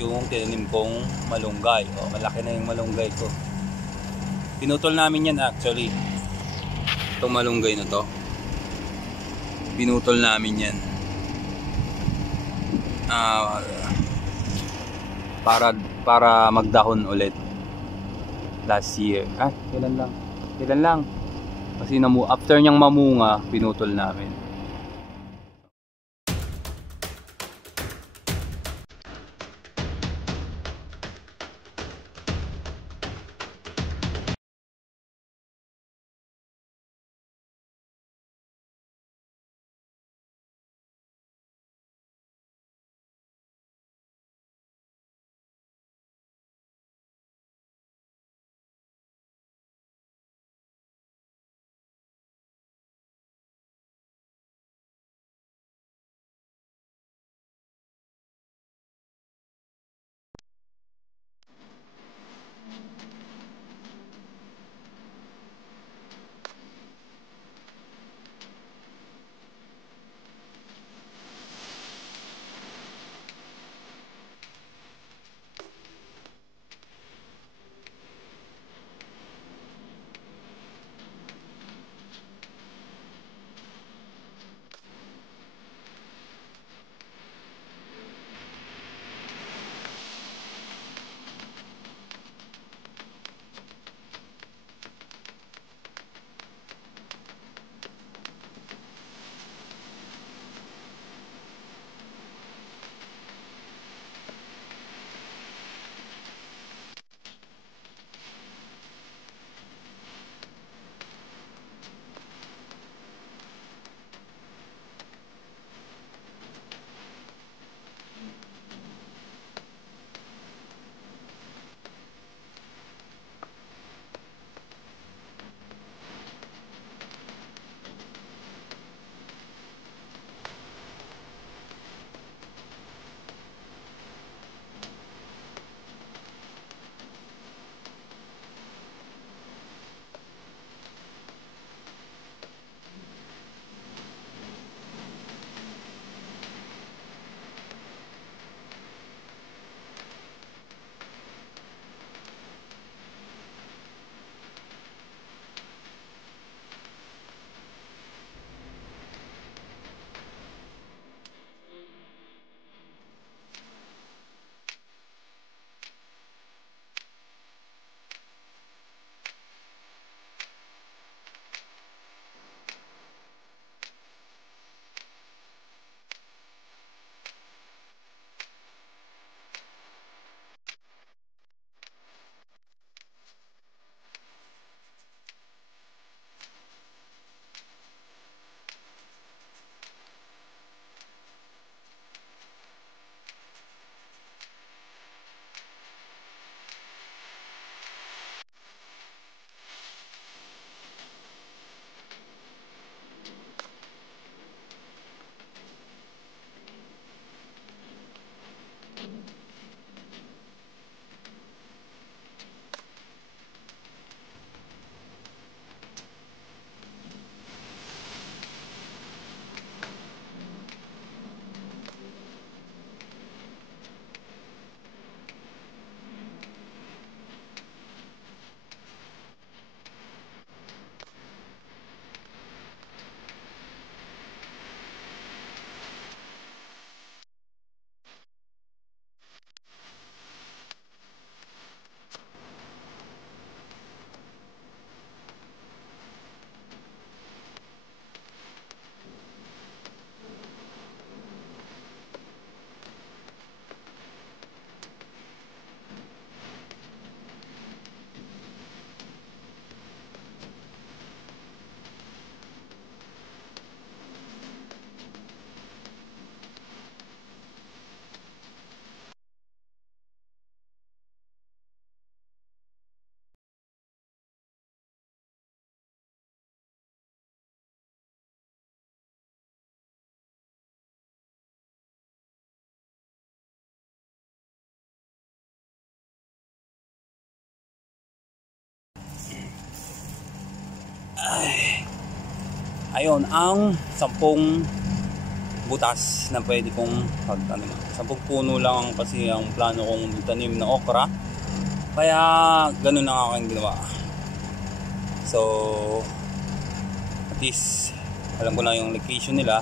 Yung tinanim kong malunggay. O, malaki na yung malunggay ko. Pinutol namin yan actually. Itong malunggay na to. Pinutol namin yan. Para magdahon ulit. Last year. Kailan lang. Kasi after niyang mamunga, pinutol namin. Ayun ang 10 butas na pwede kong pagtaniman. 10 puno lang kasi ang plano kong tanim na okra. Kaya ganun ang aking ginawa. So at least alam ko na yung location nila.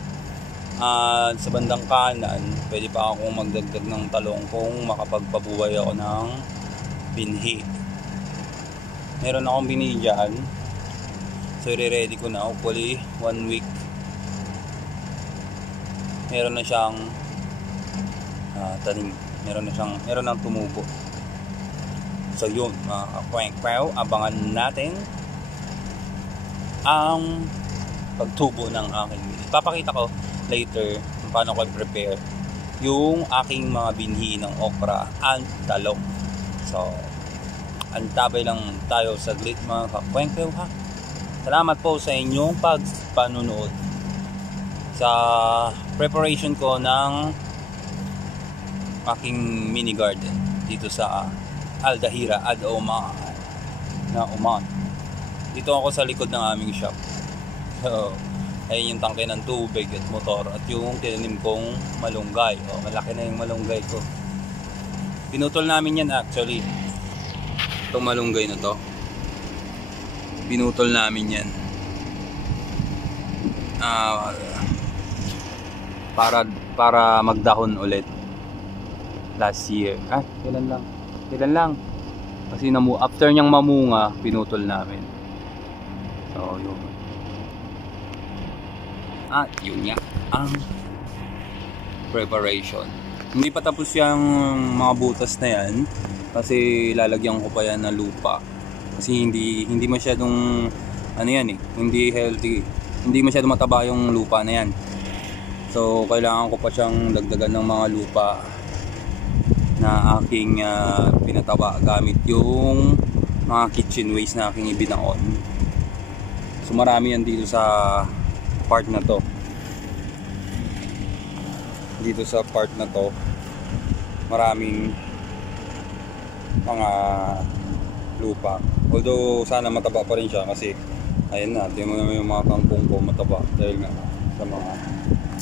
At sa bandang kanan, pwede pa akong magdagdag ng talong kung makapagpabuhay ako ng binhi. Meron akong binhi dyan. So i-ready ko na. Hopefully 1 week meron na siyang tanim. Meron ng tumubo. So yun, mga ka-kweng-kwew, abangan natin ang pagtubo ng aking binhi. Papakita ko later kung paano ko i-prepare yung aking mga binhi ng okra at talong. So antabay lang tayo saglit, mga ka-kweng-kwew, ha. Salamat po sa inyong pagpanunood sa preparation ko ng aking mini garden dito sa Aldahira, Oman. Dito ako sa likod ng aming shop. So ayun yung tangke ng tubig at motor at yung tinanim kong malunggay. Malaki na yung malunggay ko. Pinutol namin yan actually. Itong malunggay na to, pinutol namin yan para magdahon ulit last year. Kailan lang kasi after niyang mamunga, pinutol namin. So yun. Yun nga ang preparation. Hindi pa tapos yung mga butas na yan kasi lalagyan ko pa yan ng lupa. Kasi hindi masyadong hindi healthy. Hindi masyadong mataba yung lupa na yan. So kailangan ko pa siyang dagdagan ng mga lupa na aking pinataba gamit yung mga kitchen waste na aking ibinaon. So marami yan dito sa part na to. Dito sa part na to, maraming mga lupa. Although sana mataba pa rin siya kasi ayun na, tingnan mo yung mga kangkong ko mataba dahil nga sa mga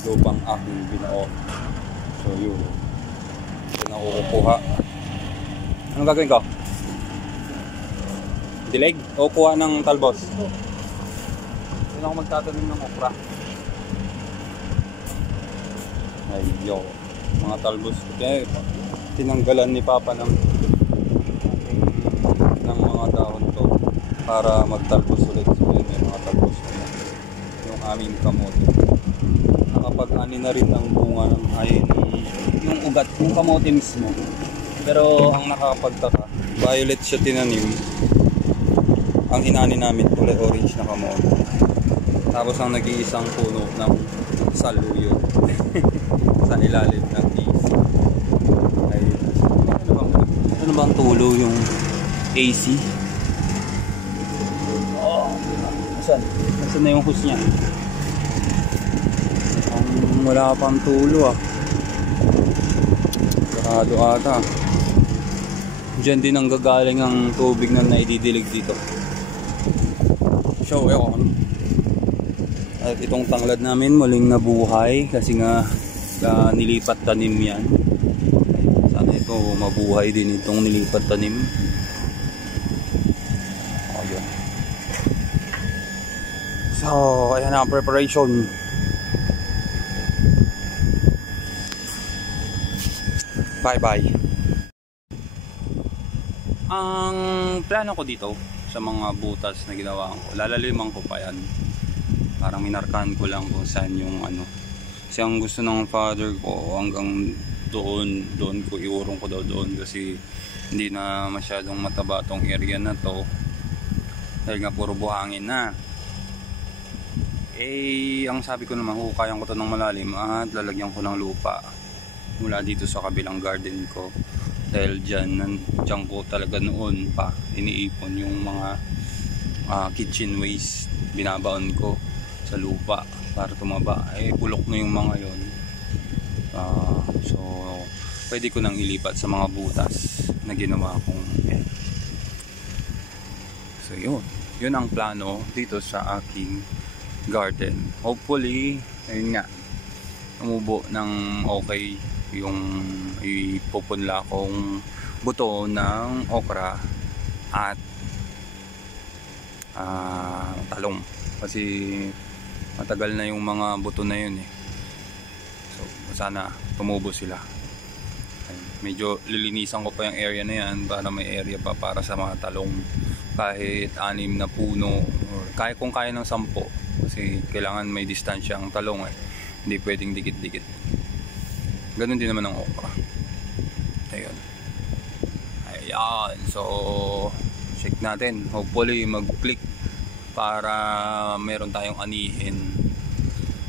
lupang aking binaon. So yun, ito na kukuha. Anong gagawin ko? Dileg? O kuha ng talbos? Hindi ako magtatanim ng okra. Ayyo, mga talbos. Kaya tinanggalan ni Papa ng mga dahon to para magtalbos ulit. So yun, may mga talbos na yung aming kamote. Nakapag-ani na rin ang bunga ng yung ugat, yung kamote mismo. Pero ang nakakapagtaka, violet siya tinanim. Ang inani namin kulay orange na kamote. Tapos ang nag-iisang puno ng saluyot sa ilalim ng AC. Ano bang tulo yung AC? Nasaan na yung hose niya? Wala pang tulo Sarado ata. Diyan din ang gagaling ang tubig na naididilig dito. So ewan. At itong tanglad namin muling nabuhay kasi nga nilipat tanim yan. Sana ito mabuhay din itong nilipat tanim. Ayun. So ayan na ang preparation. Bye bye. Ang plano ko dito sa mga butas na ginawa ko, lalaliman ko pa yan. Parang minarkahan ko lang kung saan yung kasi ang gusto ng father ko hanggang doon ko iurong ko daw doon kasi hindi na masyadong mataba tong area na to dahil nga puro buhangin na. Ang sabi ko naman, hukayan ko to ng malalim at lalagyan ko ng lupa mula dito sa kabilang garden ko dahil dyan ko talaga noon pa iniipon yung mga kitchen waste, binabaon ko sa lupa para tumaba. Bulok na yung mga yon. So pwede ko nang ilipat sa mga butas na ginawa kong So yun ang plano dito sa aking garden. Hopefully ayun nga, tumubo ng okay yung ipupunla kong buto ng okra at talong, kasi matagal na yung mga buto na yun eh. So sana tumubo sila. Medyo lilinisan ko pa yung area na yan para may area pa para sa mga talong, kahit 6 na puno or kung kaya ng 10, kasi kailangan may distansya ang talong eh, hindi pwedeng dikit-dikit. Ganun din naman ang okra. Ayun, so check natin, hopefully mag-click para meron tayong anihin.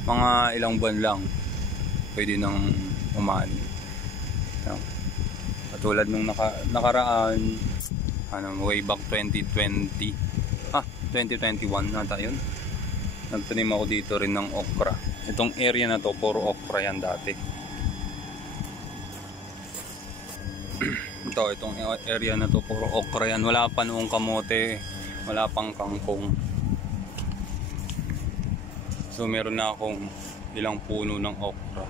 Mga ilang buwan lang pwede nang umani. Katulad nung nakaraan, way back 2021 na tayo, nagtanim ako dito rin ng okra. Itong area na to puro okra yan dati. Itong area na to puro okra yan, wala pa noong kamote, wala pang kangkong. So meron na akong ilang puno ng okra.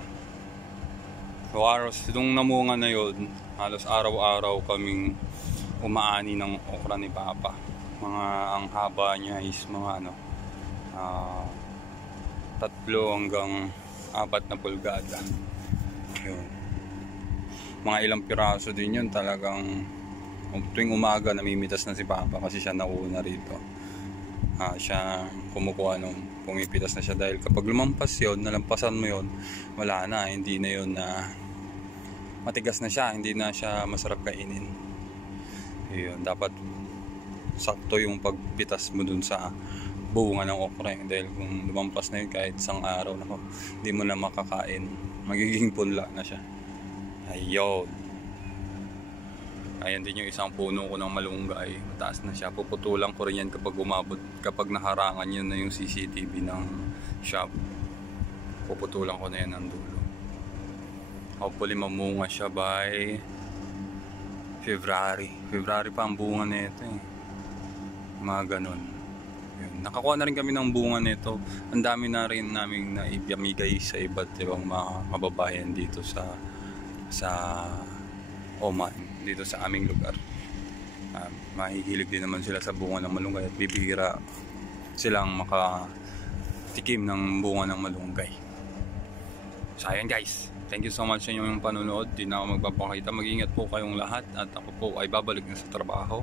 So itong namunga na yun, halos araw-araw kaming umaani ng okra ni Papa. Ang haba niya is mga 3 hanggang 4 na pulgada. Yun. Mga ilang piraso din yun, talagang tuwing umaga namimitas na si Papa kasi siya nauna rito. Siya kumukuha nung pumipitas na siya, dahil kapag lumampas yun, nalampasan mo yun, wala na, hindi na yun matigas na siya, hindi na siya masarap kainin. Yun, dapat sakto yung pagpitas mo dun sa bunga ng okra, dahil kung lumampas na yun kahit isang araw na hindi mo na makakain, magiging punla na siya. Ayun, ayan din yung isang puno ko ng malunggay, mataas na siya. Puputulan ko rin yan kapag naharangan yun na yung CCTV ng shop. Puputulan ko na yan ng dulo. Hopefully mamunga siya by February pa ang bunga nito eh. Mga ganun. Yun. Nakakuha na rin kami ng bunga nito. Ang dami na rin namin naibigay sa iba't ibang mga kababayan dito sa Oman, dito sa aming lugar. Mahihilig din naman sila sa bunga ng malunggay at bibihira silang makatikim ng bunga ng malunggay. So ayan guys, thank you so much sa inyong panonood. Di na ako magpapakita. Mag-ingat po kayong lahat at ako po ay babalik na sa trabaho.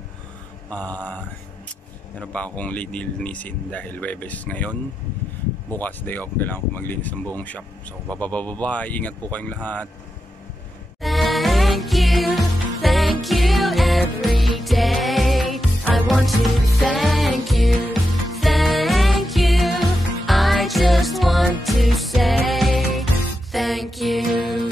Meron pa akong linisin dahil Webes ngayon. Bukas day off, kailangan ko maglinis ng buong shop. So bye. Ingat po kayong lahat. Thank you every day. I want to thank you. I just want to say thank you.